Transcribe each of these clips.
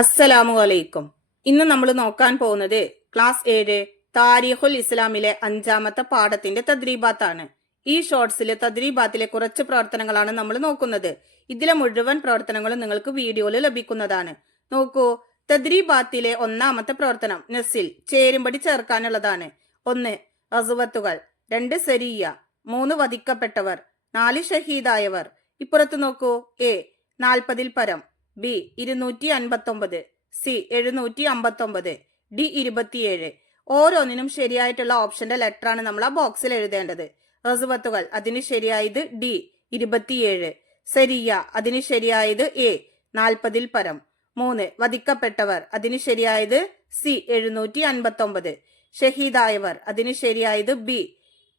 അസ്സലാമു അലൈക്കും. ഇന്ന് നമ്മൾ നോക്കാൻ പോകുന്നത് ക്ലാസ് 7 താരിഖുൽ ഇസ്ലാമിലെ 5ാമത്തെ പാഠത്തിന്റെ തദ്രീബാത്താണ്. ഈ ഷോർട്സിലെ തദ്രീബാത്തിലെ കുറച്ച് പ്രവർത്തനങ്ങളാണ് നമ്മൾ നോക്കുന്നത്. ഇതിലെ മുഴുവൻ പ്രവർത്തനങ്ങളും നിങ്ങൾക്ക് വീഡിയോയിൽ ലഭിക്കുന്നതാണ്. നോക്കൂ, തദ്രീബാത്തിലെ 1ാമത്തെ പ്രവർത്തനം നസിൽ ചേരുംപടി ചേർക്കാനുള്ളതാണ്. 1 അസുവത്തുകൾ, 2 സരിയ, 3 വധിക്കപ്പെട്ടവർ, 4 ഷഹീദായവർ. ഇപ്പുറത്ത് നോക്കൂ, എ 40-ൽ പരം, ബി 259, സി 759, ഡി 27. ഓരോന്നിനും ശരിയായിട്ടുള്ള ഓപ്ഷന്റെ ലെറ്റർ ആണ് നമ്മൾ ആ ബോക്സിൽ എഴുതേണ്ടത്. റസുവത്തുകൾ, അതിന് ശരിയായത് ഡി 27. സരിയ, അതിന് ശരിയായത് എ 40-ൽ പരം. 3 വധിക്കപ്പെട്ടവർ, അതിന് ശരിയായത് സി 759. ഷഹീദായവർ, അതിന് ശരിയായത് ബി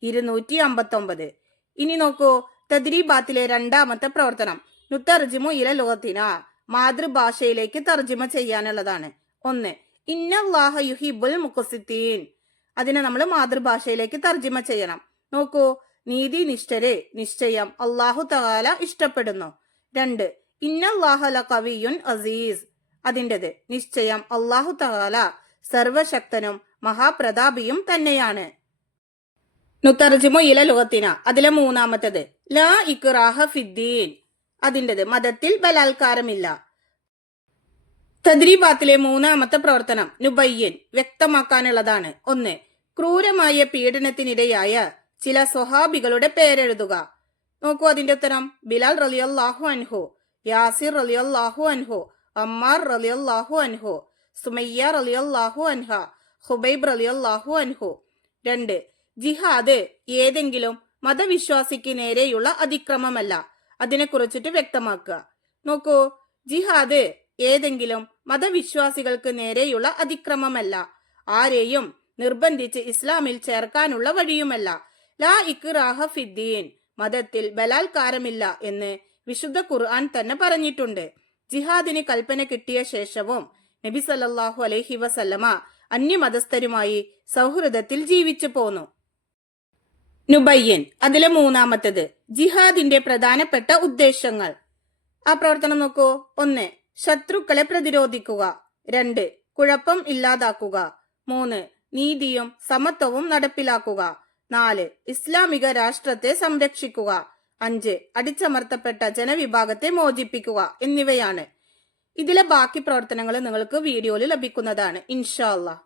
259. ഇനി നോക്കൂ, തദ്രീബാത്തിലെ 2ാമത്തെ പ്രവർത്തനം നുതർജിമു ഇല ലുഗത്തിന, മാതൃഭാഷയിലേക്ക് തർജിമ ചെയ്യാനുള്ളതാണ്. 1 ഇന്നല്ലാഹ യുഹിബ്ബുൽ മുഖ്സിത്തീൻ, അതിനെ നമ്മൾ മാതൃഭാഷയിലേക്ക് തർജിമ ചെയ്യണം. നോക്കൂ, നീതിനിഷ്ഠരെ നിശ്ചയം അല്ലാഹു തആല ഇഷ്ടപ്പെടുന്നു. 2 ഇന്നല്ലാഹ ലഖവിയ്യുൻ അസീസ്, അതിൻ്റെത് നിശ്ചയം അല്ലാഹു തആല സർവശക്തനും മഹാപ്രതാപിയും തന്നെയാണ്. നുതർജിമു ഇല ലുഗത്തിന, അതിലെ 3ാമത്തേത് ലാ ഇക്റാഹ ഫിദ്ദീൻ, അതിൻ്റെത് മതത്തിൽ ബലാത്കാരമില്ല. തദ്രീബാത്തിലെ 3ാമത്തെ പ്രവർത്തനം നുബയ്യൻ, വ്യക്തമാക്കാനുള്ളതാണ്. 1 ക്രൂരമായ പീഡനത്തിനിരയായ ചില സ്വഹാബികളുടെ പേരെഴുതുക. നോക്കൂ, അതിന്റെ ഉത്തരം ബിലാൽ റളിയല്ലാഹു അൻഹു, യാസിർ റളിയല്ലാഹു അൻഹു, അമ്മാർ റളിയല്ലാഹു അൻഹു, സുമയ്യ റളിയല്ലാഹു അൻഹ, ഹുബൈബ് റളിയല്ലാഹു അൻഹു. 2 ജിഹാദ് ഏതെങ്കിലും മതവിശ്വാസിക്ക് നേരെയുള്ള അതിക്രമമല്ല, അതിനെക്കുറിച്ചിട്ട് വ്യക്തമാക്കുക. നോക്കൂ, ജിഹാദ് ഏതെങ്കിലും മതവിശ്വാസികൾക്ക് നേരെയുള്ള അതിക്രമമല്ല, ആരെയും നിർബന്ധിച്ച് ഇസ്ലാമിൽ ചേർക്കാനുള്ള വഴിയുമല്ല. ലാ ഇക്റാഹ ഫിദ്ദീൻ, മതത്തിൽ ബലാത്കാരമില്ല എന്ന് വിശുദ്ധ ഖുർആൻ തന്നെ പറഞ്ഞിട്ടുണ്ട്. ജിഹാദിന് കൽപ്പന കിട്ടിയ ശേഷവും നബി സല്ലല്ലാഹു അലൈഹി വസല്ലമ അന്യമതസ്ഥരുമായി സൗഹൃദത്തിൽ ജീവിച്ചു പോന്നു. നുബയ്യൻ, അതിലെ 3ാമത്തേത് ജിഹാദിന്റെ പ്രധാനപ്പെട്ട ഉദ്ദേശങ്ങൾ. ആ പ്രവർത്തനം നോക്കൂ. 1 ശത്രുക്കളെ പ്രതിരോധിക്കുക, 2 കുഴപ്പം ഇല്ലാതാക്കുക, 3 നീതിയും സമത്വവും നടപ്പിലാക്കുക, 4 ഇസ്ലാമിക രാഷ്ട്രത്തെ സംരക്ഷിക്കുക, 5 അടിച്ചമർത്തപ്പെട്ട ജനവിഭാഗത്തെ മോചിപ്പിക്കുക എന്നിവയാണ്. ഇതിലെ ബാക്കി പ്രവർത്തനങ്ങൾ നിങ്ങൾക്ക് വീഡിയോയിൽ ലഭിക്കുന്നതാണ് ഇൻഷാ അല്ലാഹ്.